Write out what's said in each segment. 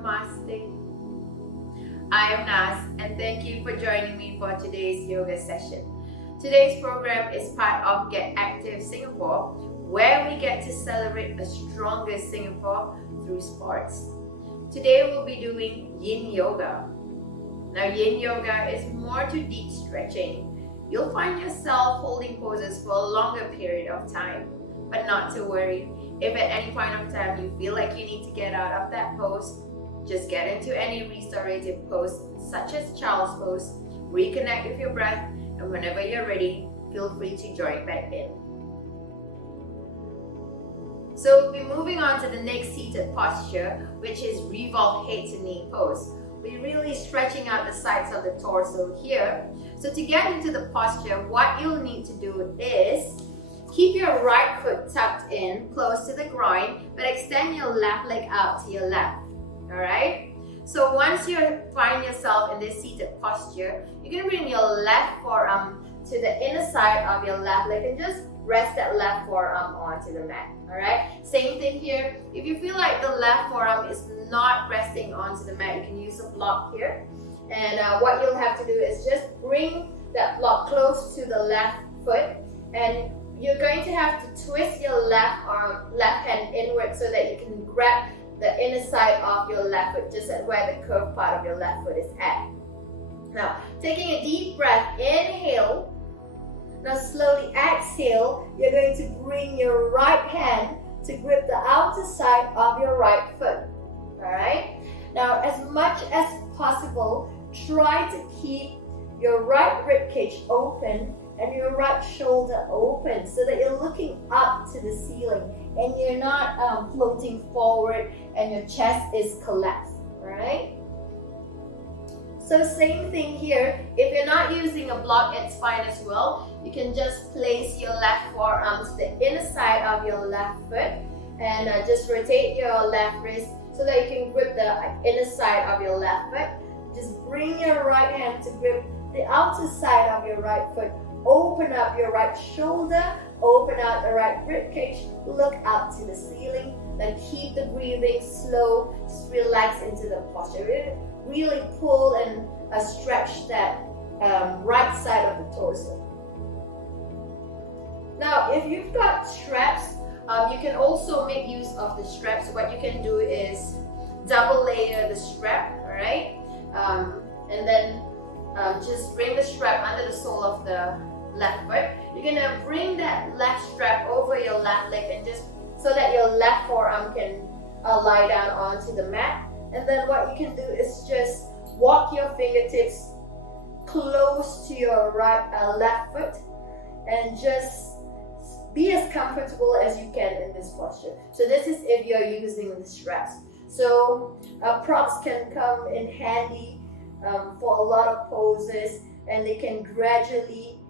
Namaste. I am Nas, and thank you for joining me for today's yoga session. Today's program is part of Get Active Singapore, where we get to celebrate a stronger Singapore through sports. Today we'll be doing Yin Yoga. Now, Yin Yoga is more to deep stretching. You'll find yourself holding poses for a longer period of time, but not to worry. If at any point of time you feel like you need to get out of that pose, just get into any restorative pose such as child's pose, reconnect with your breath, and whenever you're ready, feel free to join back in. So we'll be moving on to the next seated posture, which is revolve head to knee pose. We're really stretching out the sides of the torso here. So to get into the posture, what you'll need to do is keep your right foot tucked in close to the groin, but extend your left leg out to your left. Alright? So once you find yourself in this seated posture, you're going to bring your left forearm to the inner side of your left leg and just rest that left forearm onto the mat. Alright? Same thing here. If you feel like the left forearm is not resting onto the mat, you can use a block here. And what you'll have to do is just bring that block close to the left foot, and you're going to have to twist your left hand inward so that you can grab the inner side of your left foot, just at where the curved part of your left foot is at. Now, taking a deep breath, inhale. Now slowly exhale, you're going to bring your right hand to grip the outer side of your right foot. Alright? Now, as much as possible, try to keep your right ribcage open and your right shoulder open so that you're looking up to the ceiling and you're not floating forward and your chest is collapsed. Alright? So same thing here. If you're not using a block, it's fine as well. You can just place your left forearm to the inner side of your left foot and just rotate your left wrist so that you can grip the inner side of your left foot. Just bring your right hand to grip the outer side of your right foot. Open up your right shoulder, open out the right ribcage, look up to the ceiling, then keep the breathing slow, just relax into the posture. Really pull and stretch that right side of the torso. Now, if you've got straps, you can also make use of the straps. What you can do is double layer the strap, alright? And then just bring the strap under the sole of the left foot. You're gonna bring that left strap over your left leg and just so that your left forearm can lie down onto the mat. And then what you can do is just walk your fingertips close to your left foot and just be as comfortable as you can in this posture. So this is if you're using the straps. So props can come in handy for a lot of poses, and they can gradually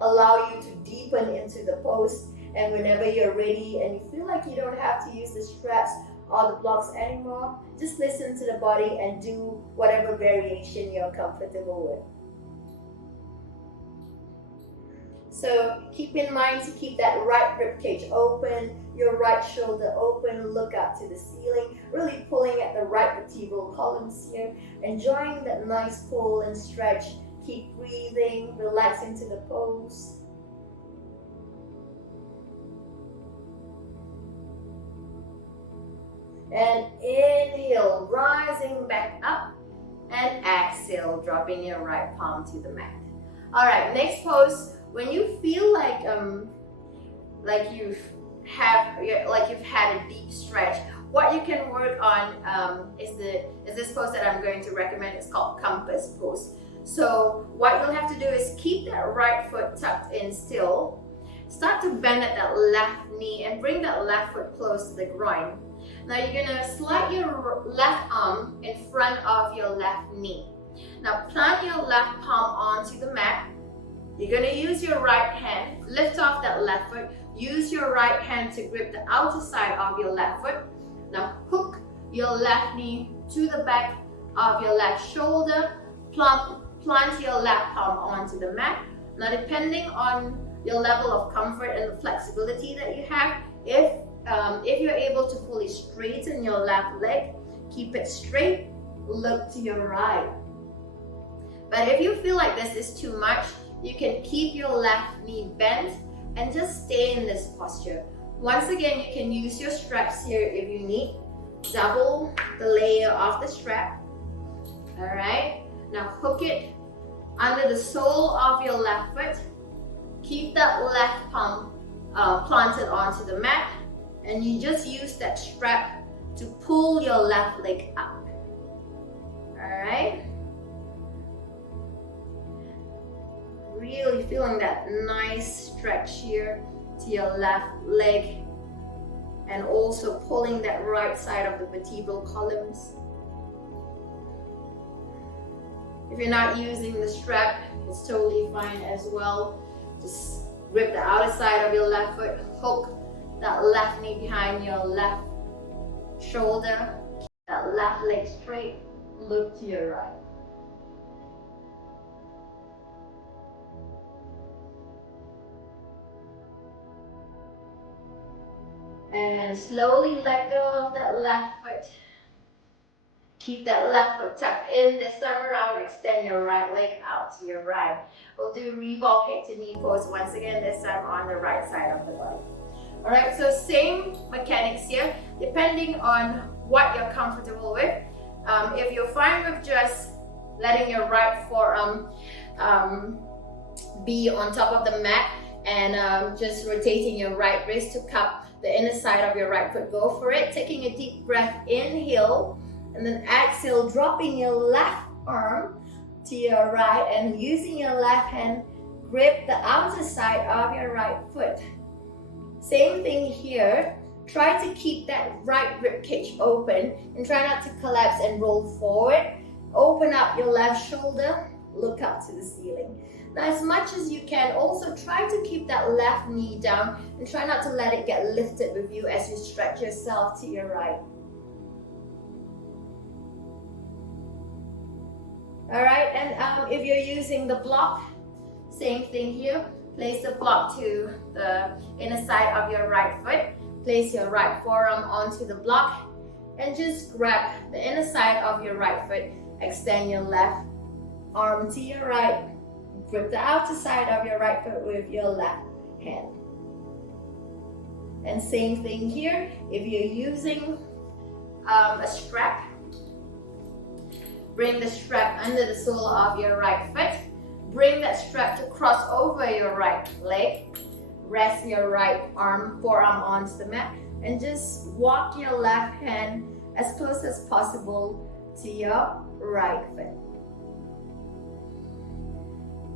allow you to deepen into the pose. And whenever you're ready and you feel like you don't have to use the straps or the blocks anymore, just listen to the body and do whatever variation you're comfortable with. So keep in mind to keep that right ribcage open, your right shoulder open, look up to the ceiling, really pulling at the right vertebral columns here, enjoying that nice pull and stretch. Keep breathing, relax into the pose. And inhale, rising back up, and exhale, dropping your right palm to the mat. Alright, next pose. When you feel like you've had a deep stretch, what you can work on is this pose that I'm going to recommend. It's called compass pose. So what you'll have to do is keep that right foot tucked in still. Start to bend at that left knee and bring that left foot close to the groin. Now you're going to slide your left arm in front of your left knee. Now plant your left palm onto the mat. You're going to use your right hand, lift off that left foot, use your right hand to grip the outer side of your left foot. Now hook your left knee to the back of your left shoulder, plant your left palm onto the mat. Now depending on your level of comfort and the flexibility that you have, if you're able to fully straighten your left leg, Keep it straight, look to your right. But if you feel like this is too much, you can keep your left knee bent and just stay in this posture. Once again, you can use your straps here if you need. Double the layer of the strap. All right, now hook it under the sole of your left foot. Keep that left palm planted onto the mat, and you just use that strap to pull your left leg up. All right. Really feeling that nice stretch here to your left leg, and also pulling that right side of the vertebral columns. If you're not using the strap, it's totally fine as well. Just grip the outer side of your left foot, hook that left knee behind your left shoulder, keep that left leg straight, look to your right. And slowly let go of that left foot. Keep that left foot tucked in. This time around, extend your right leg out to your right. We'll do revolve head to knee pose once again, this time on the right side of the body. All right, so same mechanics here, depending on what you're comfortable with. If you're fine with just letting your right forearm be on top of the mat and just rotating your right wrist to cup the inner side of your right foot, go for it. Taking a deep breath, inhale, and then exhale, dropping your left arm to your right and using your left hand, grip the outer side of your right foot. Same thing here. Try to keep that right rib cage open and try not to collapse and roll forward. Open up your left shoulder, look up to the ceiling. Now, as much as you can, also try to keep that left knee down and try not to let it get lifted with you as you stretch yourself to your right. All right, and if you're using the block, same thing here. Place the block to the inner side of your right foot. Place your right forearm onto the block and just grab the inner side of your right foot. Extend your left arm to your right. Grip the outer side of your right foot with your left hand. And same thing here. If you're using a strap, bring the strap under the sole of your right foot. Bring that strap to cross over your right leg. Rest your right forearm onto the mat, and just walk your left hand as close as possible to your right foot.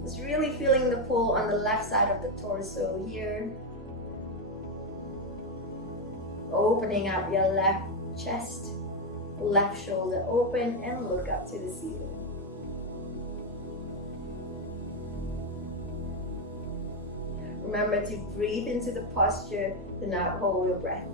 Just really feeling the pull on the left side of the torso here. Opening up your left chest, left shoulder open, and look up to the ceiling. Remember to breathe into the posture, do not hold your breath.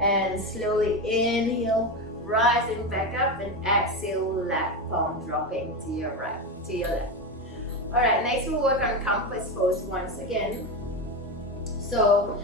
And slowly inhale, rising back up, and exhale, left palm dropping to your right, to your left. All right, next we'll work on compass pose once again. So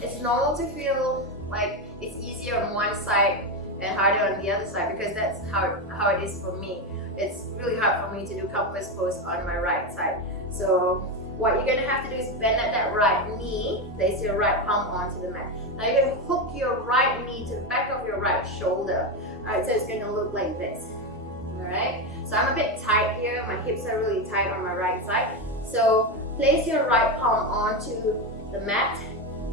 it's normal to feel like it's easier on one side and harder on the other side, because that's how it is for me. It's really hard for me to do compass pose on my right side. So what you're gonna have to do is bend at that right knee, place your right palm onto the mat. Now you're gonna hook your right knee to the back of your right shoulder. Alright, so it's gonna look like this. Alright, so I'm a bit tight here, my hips are really tight on my right side. So place your right palm onto the mat.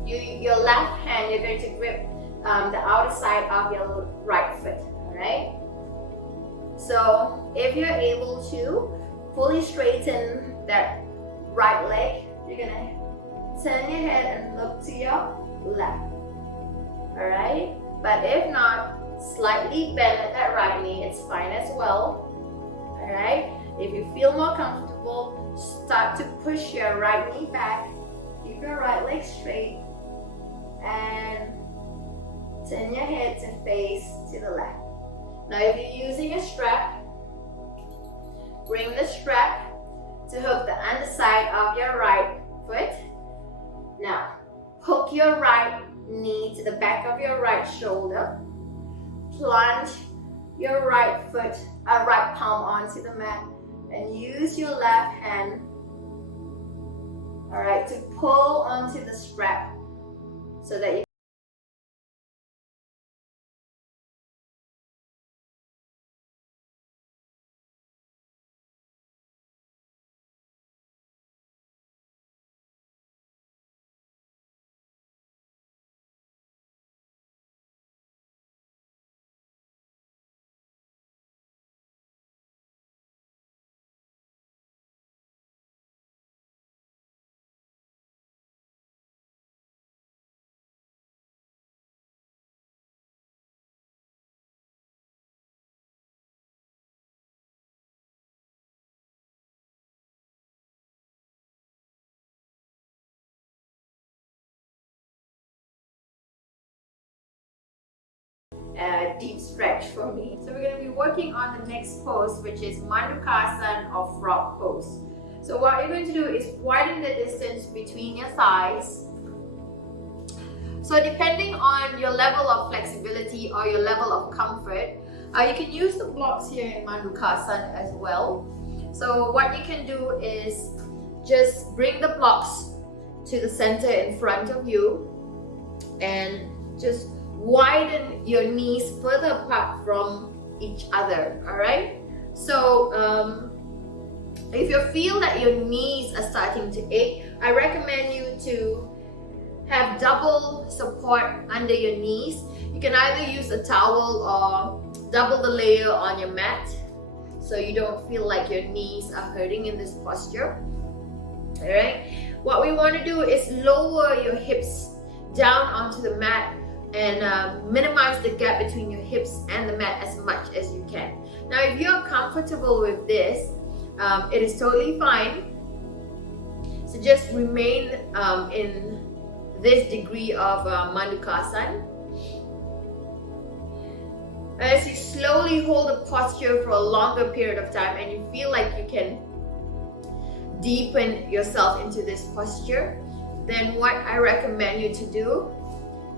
Your left hand, you're going to grip the outer side of your right foot. Alright, so if you're able to fully straighten that right leg, you're gonna turn your head and look to your left. Alright, but if not, slightly bend at that right knee, it's fine as well. Alright, if you feel more comfortable, start to push your right knee back, keep your right leg straight, and turn your head to face to the left. Now if you're using a strap, bring the strap to hook the underside of your right foot. Now, hook your right knee to the back of your right shoulder. Plunge your right palm onto the mat and use your left hand, all right, to pull onto the strap so that you deep stretch for me. So we're going to be working on the next pose, which is Mandukasana or frog pose. So what you're going to do is widen the distance between your thighs. So depending on your level of flexibility or your level of comfort, you can use the blocks here in Mandukasana as well. So what you can do is just bring the blocks to the center in front of you and just widen your knees further apart from each other, all right? So if you feel that your knees are starting to ache, I recommend you to have double support under your knees. You can either use a towel or double the layer on your mat so you don't feel like your knees are hurting in this posture, all right? What we want to do is lower your hips down onto the mat and minimize the gap between your hips and the mat as much as you can. Now, if you're comfortable with this, it is totally fine. So just remain in this degree of Mandukasana. As you slowly hold the posture for a longer period of time and you feel like you can deepen yourself into this posture, then what I recommend you to do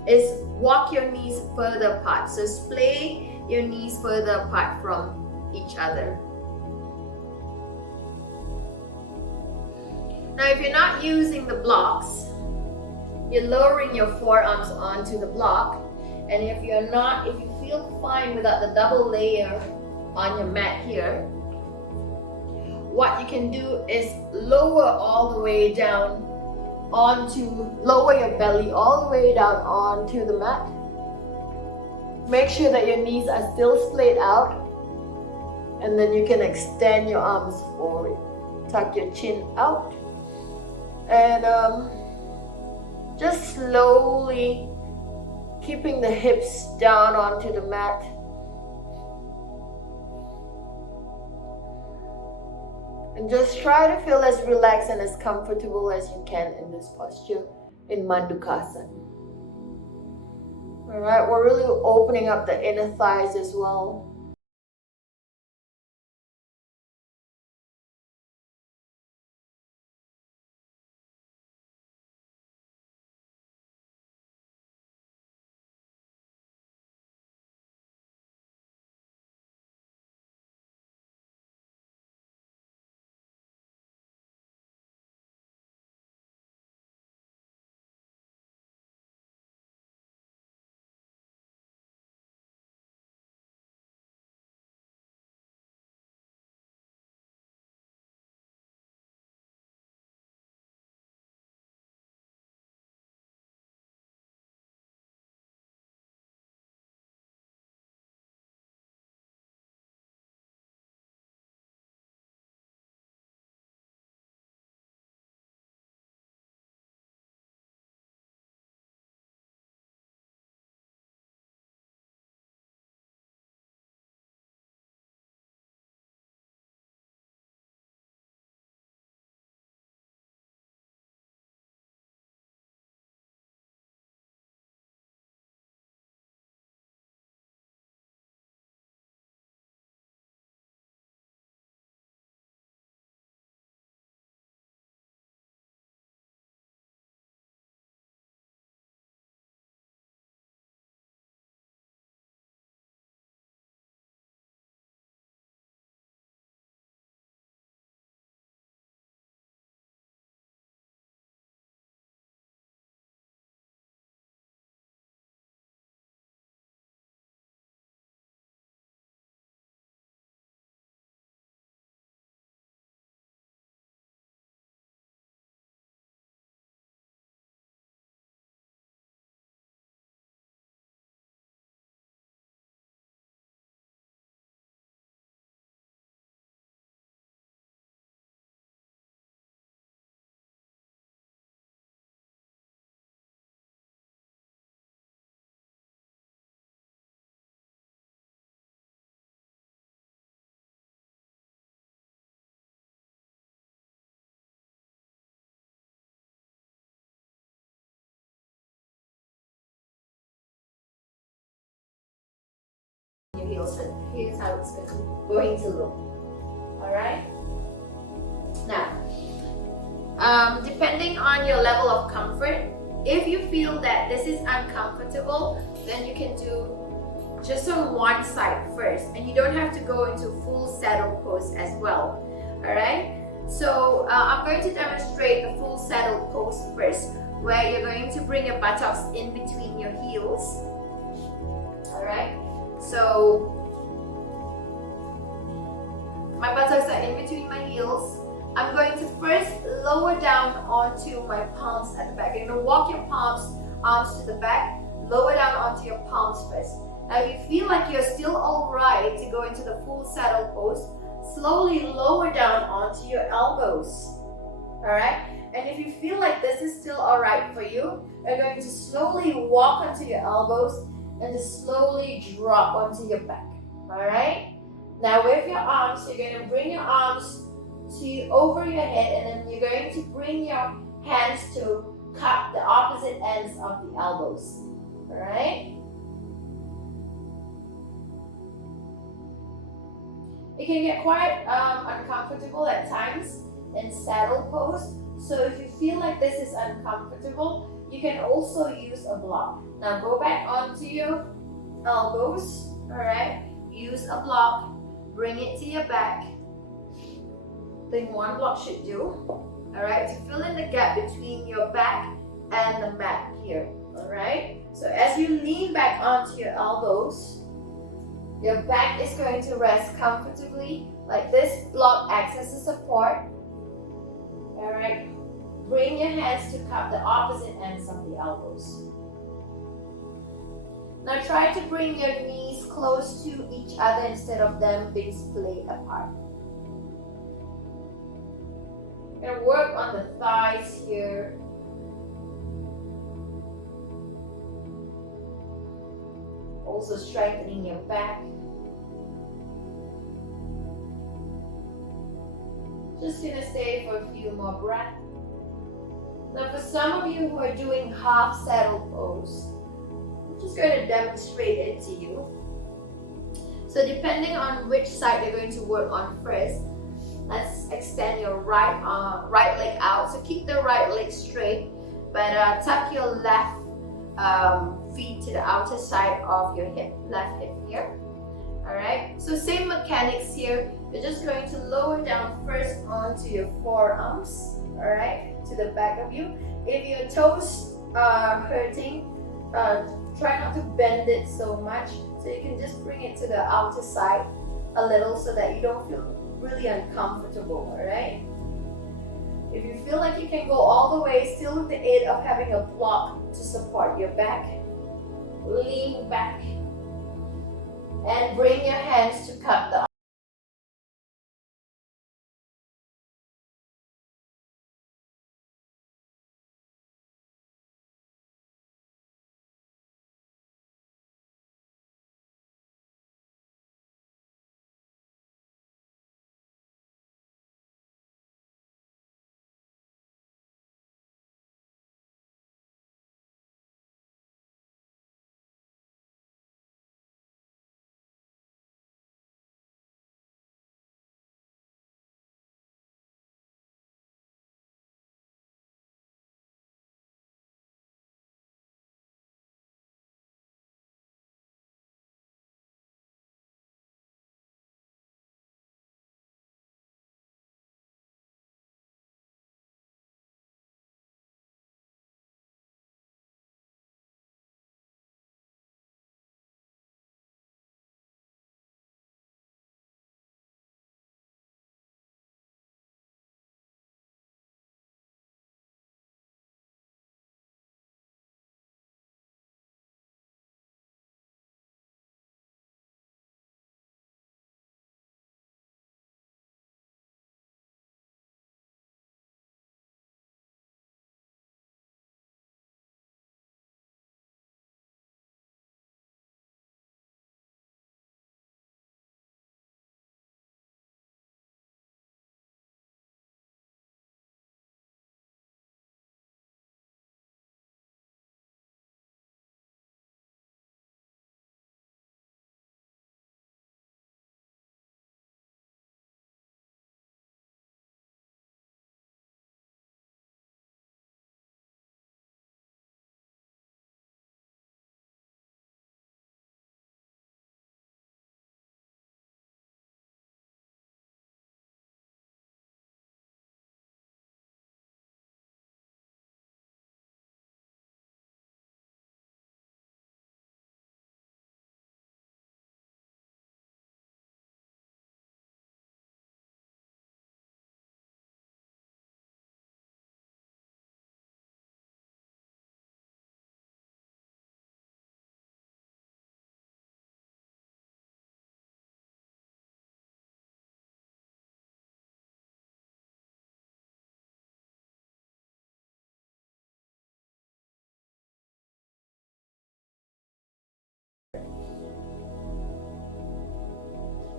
is walk your knees further apart. So splay your knees further apart from each other. Now if you're not using the blocks, you're lowering your forearms onto the block, and if you feel fine without the double layer on your mat here, what you can do is lower all the way down lower your belly all the way down onto the mat. Make sure that your knees are still splayed out, and then you can extend your arms forward. Tuck your chin out and just slowly keeping the hips down onto the mat. And just try to feel as relaxed and as comfortable as you can in this posture in Mandukasana. Alright, we're really opening up the inner thighs as well. feels. And here's how it's going to look. Alright? Now, depending on your level of comfort, if you feel that this is uncomfortable, then you can do just on one side first, and you don't have to go into full saddle pose as well. Alright? So I'm going to demonstrate the full saddle pose first, where you're going to bring your buttocks in between your heels. Alright? So my buttocks are in between my heels. I'm going to first lower down onto my palms at the back. You're going to walk your arms to the back, lower down onto your palms first. Now if you feel like you're still alright to go into the full saddle pose, slowly lower down onto your elbows. Alright? And if you feel like this is still alright for you, you're going to slowly walk onto your elbows and just slowly drop onto your back. Alright? Now with your arms, you're going to bring your arms over your head, and then you're going to bring your hands to cup the opposite ends of the elbows. Alright? It can get quite uncomfortable at times in saddle pose. So if you feel like this is uncomfortable, you can also use a block. Now go back onto your elbows. Alright? Use a block. Bring it to your back. Then one block should do. Alright? To fill in the gap between your back and the mat here. Alright? So as you lean back onto your elbows, your back is going to rest comfortably, like this block acts as a support. Alright, bring your hands to cup the opposite ends of the elbows. Now try to bring your knees close to each other instead of them being splayed apart. You're going to work on the thighs here. Also strengthening your back. Just gonna stay for a few more breaths. Now for some of you who are doing half saddle pose, I'm just going to demonstrate it to you. So depending on which side you're going to work on first, let's extend your right leg out. So keep the right leg straight, but tuck your left feet to the outer side of your hip, left hip here. Alright, so same mechanics here. You're just going to lower down first onto your forearms, alright, to the back of you. If your toes are hurting, try not to bend it so much. So you can just bring it to the outer side a little so that you don't feel really uncomfortable, alright? If you feel like you can go all the way, still with the aid of having a block to support your back, lean back and bring your hands to cup the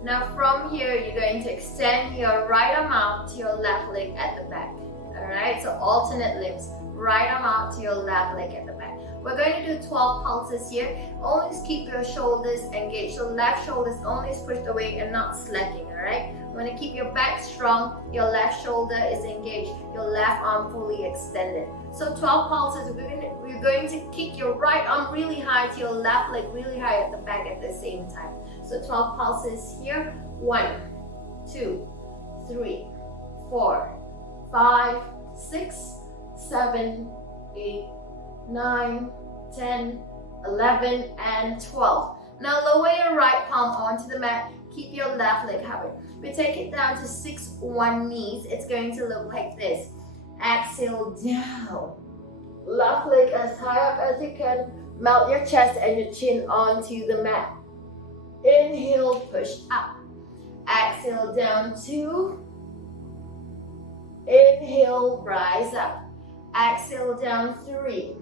Now from here, you're going to extend your right arm out to your left leg at the back. Alright, so alternate limbs. Right arm out to your left leg at the back. We're going to do 12 pulses here. Always keep your shoulders engaged. So left shoulder is always pushed away and not slacking, alright? You want to keep your back strong, your left shoulder is engaged, your left arm fully extended. So 12 pulses, we're going to kick your right arm really high to your left leg really high at the back at the same time. So 12 pulses here. 1, 2, 3, 4, 5, 6, 7, 8, 9, 10, 11, and 12. Now lower your right palm onto the mat. Keep your left leg covered. We take it down to 6-1 knees. It's going to look like this. Exhale down. Left leg as high up as you can. Melt your chest and your chin onto the mat. Inhale, push up. Exhale down 2. Inhale, rise up. Exhale down 3.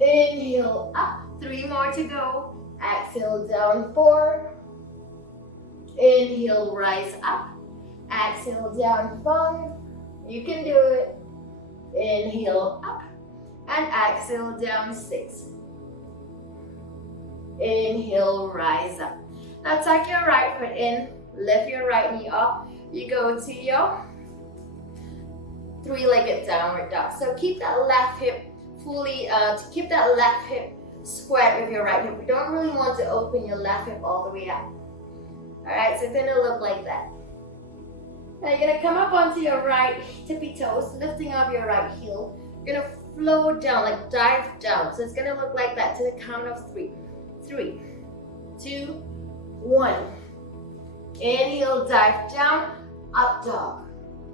Inhale up. 3 more to go. Exhale down 4. Inhale, rise up. Exhale down 5. You can do it. Inhale up. And exhale down 6. Inhale, rise up. Now tuck your right foot in. Lift your right knee up. You go to your 3-legged downward dog. So keep that left hip fully, keep that left hip squared with your right hip. We don't really want to open your left hip all the way up. Alright, so it's gonna look like that. Now you're gonna come up onto your right tippy toes, lifting up your right heel. You're gonna flow down, like dive down. So it's gonna look like that to the count of 3. 3, 2, 1. Inhale, dive down, up dog.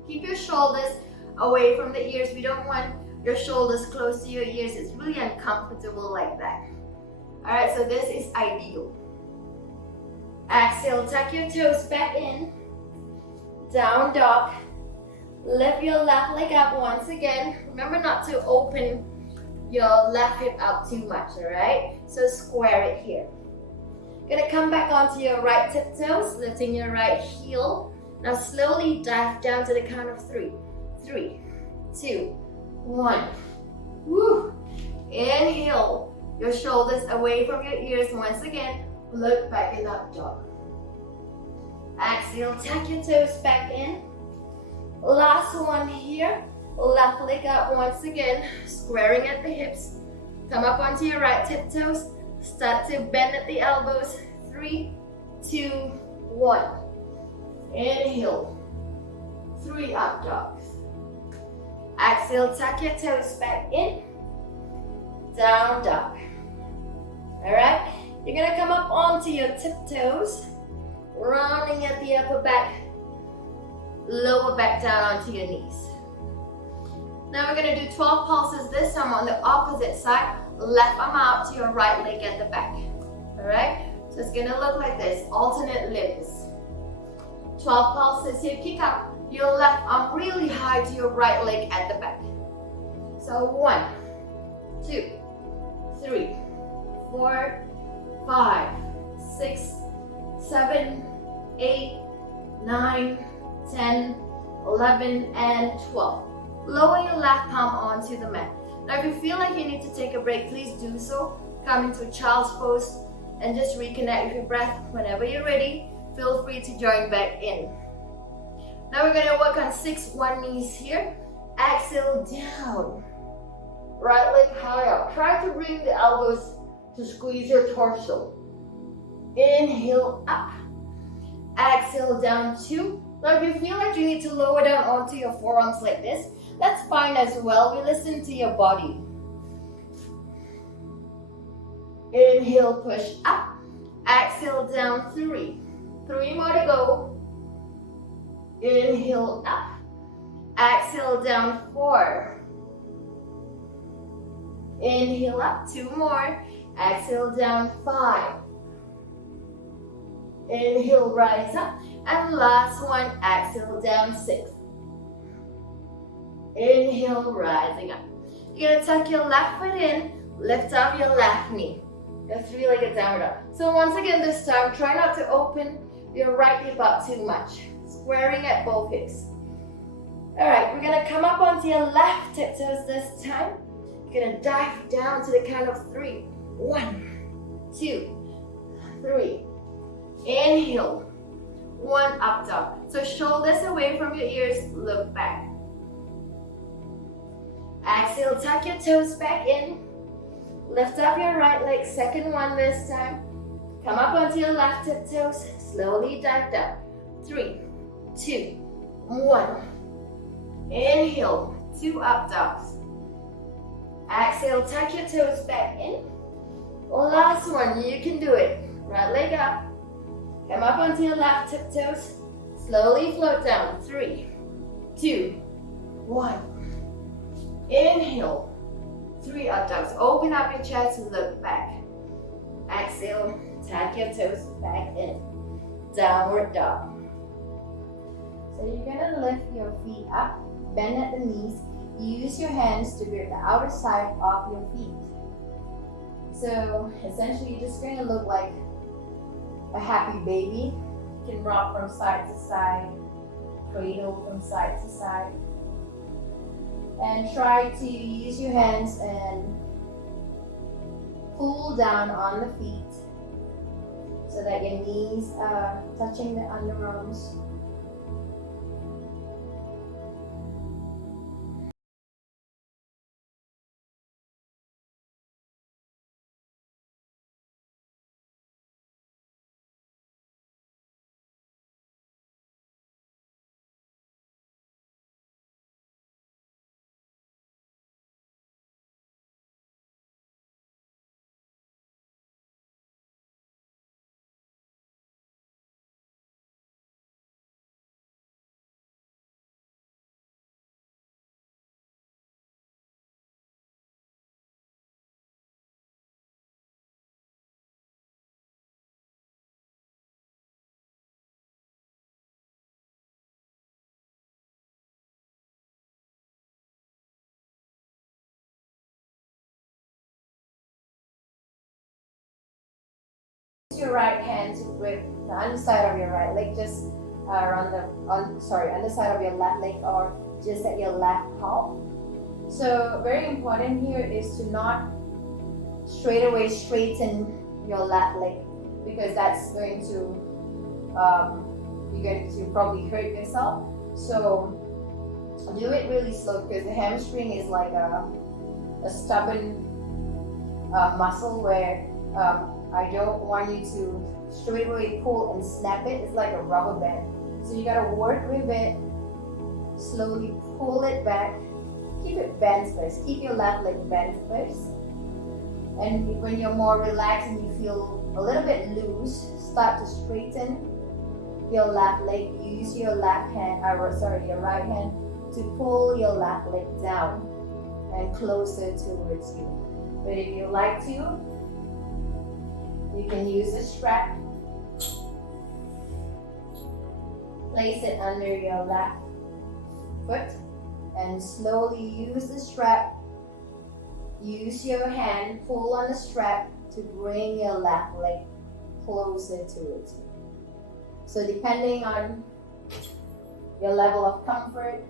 Keep your shoulders away from the ears. We don't want your shoulders close to your ears. It's really uncomfortable like that. Alright, so this is ideal. Exhale, tuck your toes back in. Down dog. Lift your left leg up once again. Remember not to open your left hip out too much, alright? So square it here. Gonna come back onto your right tiptoes, lifting your right heel. Now slowly dive down to the count of 3. 3, 2, 1. Woo! Inhale, your shoulders away from your ears once again. Look back in up dog. Exhale, tuck your toes back in. Last one here. Left leg up once again, squaring at the hips. Come up onto your right tiptoes. Start to bend at the elbows. 3, 2, 1. Inhale. 3 up dogs. Exhale, tuck your toes back in. Down dog. Alright, you're gonna come up onto your tiptoes, rounding at the upper back, lower back down onto your knees. Now we're gonna do 12 pulses this time on the opposite side, left arm out to your right leg at the back. Alright, so it's gonna look like this, alternate limbs. 12 pulses here, kick up your left arm really high to your right leg at the back. So 1, 2, 3, 4, 5, 6, 7, 8, 9, 10, 11, and 12. Lower your left palm onto the mat. Now if you feel like you need to take a break, please do so. Come into child's pose and just reconnect with your breath. Whenever you're ready, feel free to join back in. Now we're going to work on 6-1 knees here. Exhale down. Right leg high up. Try to bring the elbows to squeeze your torso. Inhale up. Exhale down 2. Now if you feel like you need to lower down onto your forearms like this, that's fine as well. We listen to your body. Inhale, push up. Exhale down 3. 3 more to go. Inhale up. Exhale down 4. Inhale up, 2 more. Exhale down 5. Inhale, rise up. And last one, exhale down 6. Inhale, rising up. You're gonna tuck your left foot in, lift up your left knee. That's really like a downward dog. So once again, this time, try not to open your right hip up too much. Squaring at both hips. All right, we're gonna come up onto your left tiptoes this time. You're gonna dive down to the count of 3. 1, 2, 3. Inhale. 1 up dog. So shoulders away from your ears, look back. Exhale, tuck your toes back in. Lift up your right leg, second one this time. Come up onto your left tiptoes, slowly dive down. 3, 2, 1. Inhale, 2 up dogs. Exhale, tuck your toes back in. Last one, you can do it. Right leg up. Come up onto your left tiptoes. Slowly float down. 3, 2, 1. Inhale. 3 up dogs. Open up your chest and look back. Exhale. Tuck your toes back in. Downward dog. So you're gonna lift your feet up, bend at the knees. Use your hands to grip the outer side of your feet. So essentially, you're just going to look like a happy baby. You can rock from side to side, cradle from side to side. And try to use your hands and pull down on the feet so that your knees are touching the underarms. Your right hand to grip the underside of your right leg, just underside of your left leg, or just at your left calf. So very important here is to not straight away straighten your left leg, because that's going to you're going to probably hurt yourself. So do it really slow, because the hamstring is like a stubborn muscle where I don't want you to straight away pull and snap it. It's like a rubber band. So you gotta work with it, slowly pull it back. Keep it bent first. Keep your left leg bent first. And when you're more relaxed and you feel a little bit loose, start to straighten your left leg. Use your your right hand to pull your left leg down and closer towards you. But if you like to, you can use a strap. Place it under your left foot and slowly use the strap. Use your hand, pull on the strap to bring your left leg closer towards you. So depending on your level of comfort,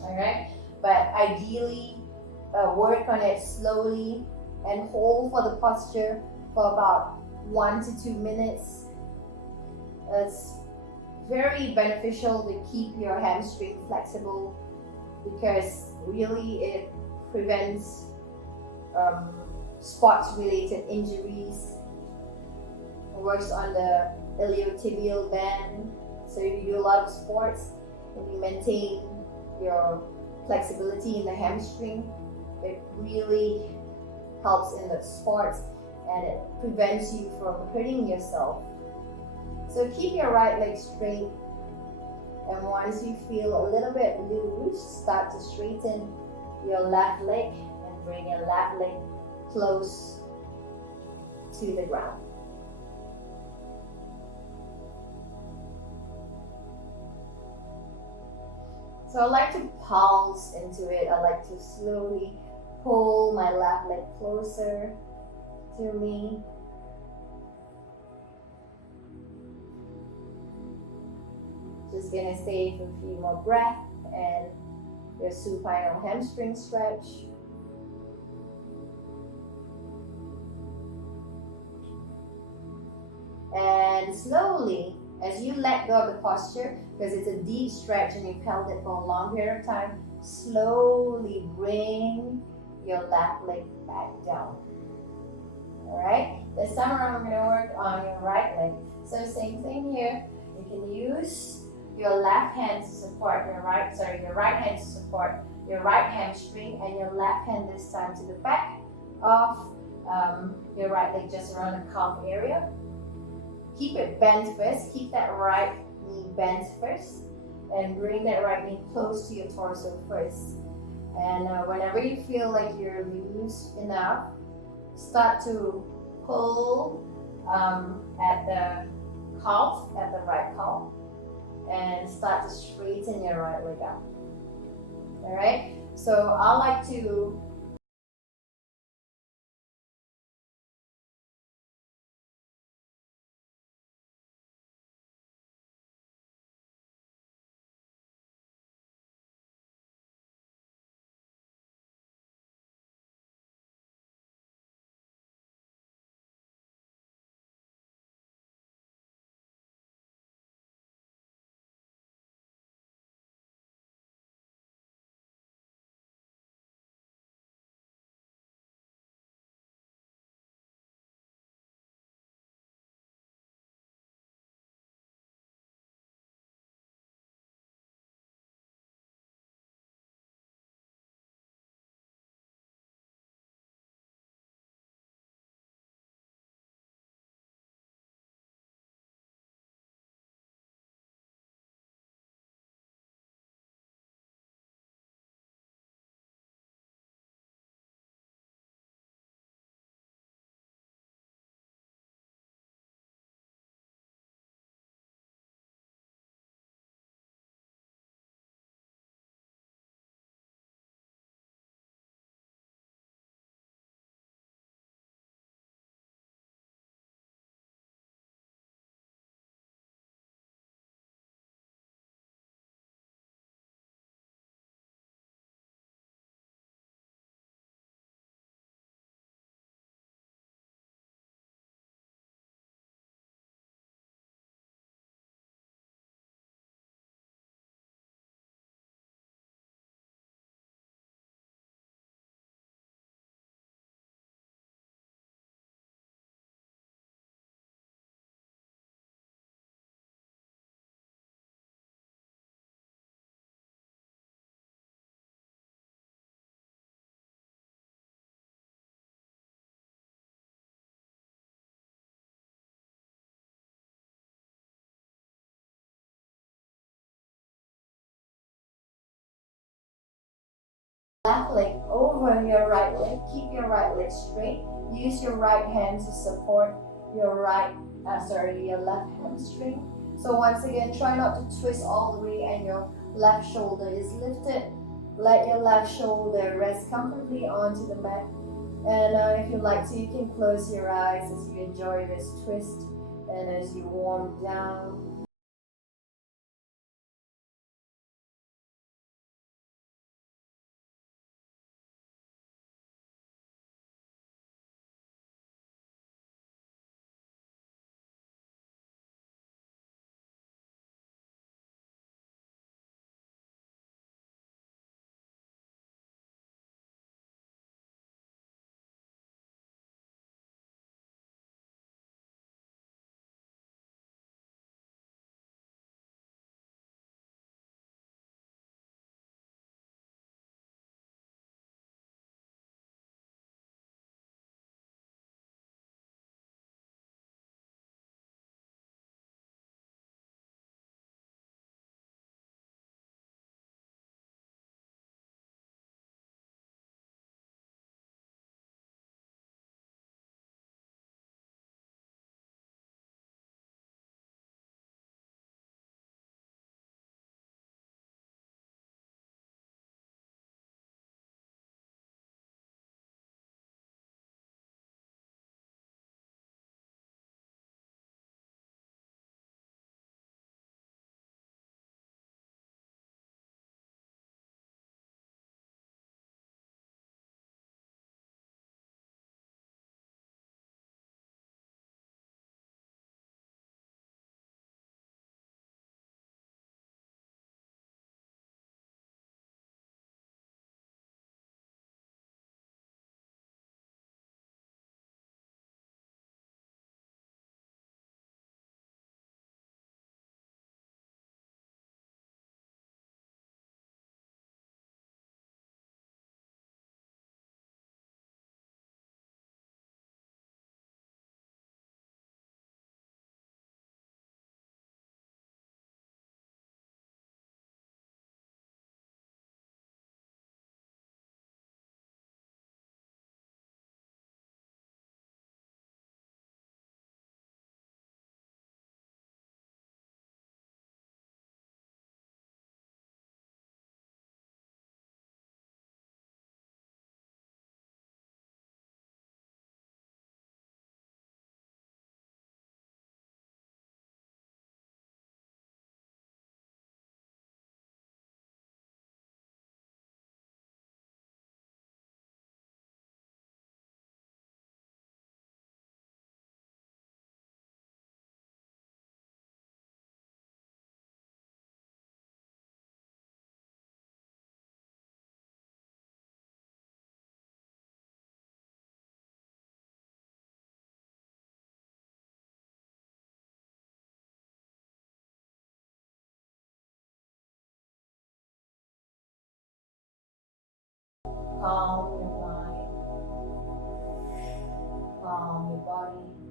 alright? But ideally, work on it slowly and hold for the posture for about 1 to 2 minutes. It's very beneficial to keep your hamstring flexible, because really it prevents sports-related injuries. It works on the iliotibial band. So if you do a lot of sports and you maintain your flexibility in the hamstring, it really helps in the sports and it prevents you from hurting yourself. So keep your right leg straight, and once you feel a little bit loose, start to straighten your left leg and bring your left leg close to the ground. So I like to pulse into it. I like to slowly pull my left leg closer to me. Just gonna stay for a few more breaths and your supine hamstring stretch. And slowly, as you let go of the posture, because it's a deep stretch and you've held it for a long period of time, slowly bring your left leg back down. Alright? This time around, we're going to work on your right leg. So same thing here. You can use your left hand to support your right hand to support your right hamstring, and your left hand this time to the back of your right leg, just around the calf area. Keep it bent first. Keep that right knee bent first, and bring that right knee close to your torso first. And whenever you feel like you're loose enough, start to pull at the calf, at the right calf, and start to straighten your right leg up. Alright? So I like to left leg over your right leg. Keep your right leg straight. Use your right hand to support your your left hamstring. So once again, try not to twist all the way and your left shoulder is lifted. Let your left shoulder rest comfortably onto the mat. And if you'd like to, you can close your eyes as you enjoy this twist and as you warm down. calm your mind, calm your body.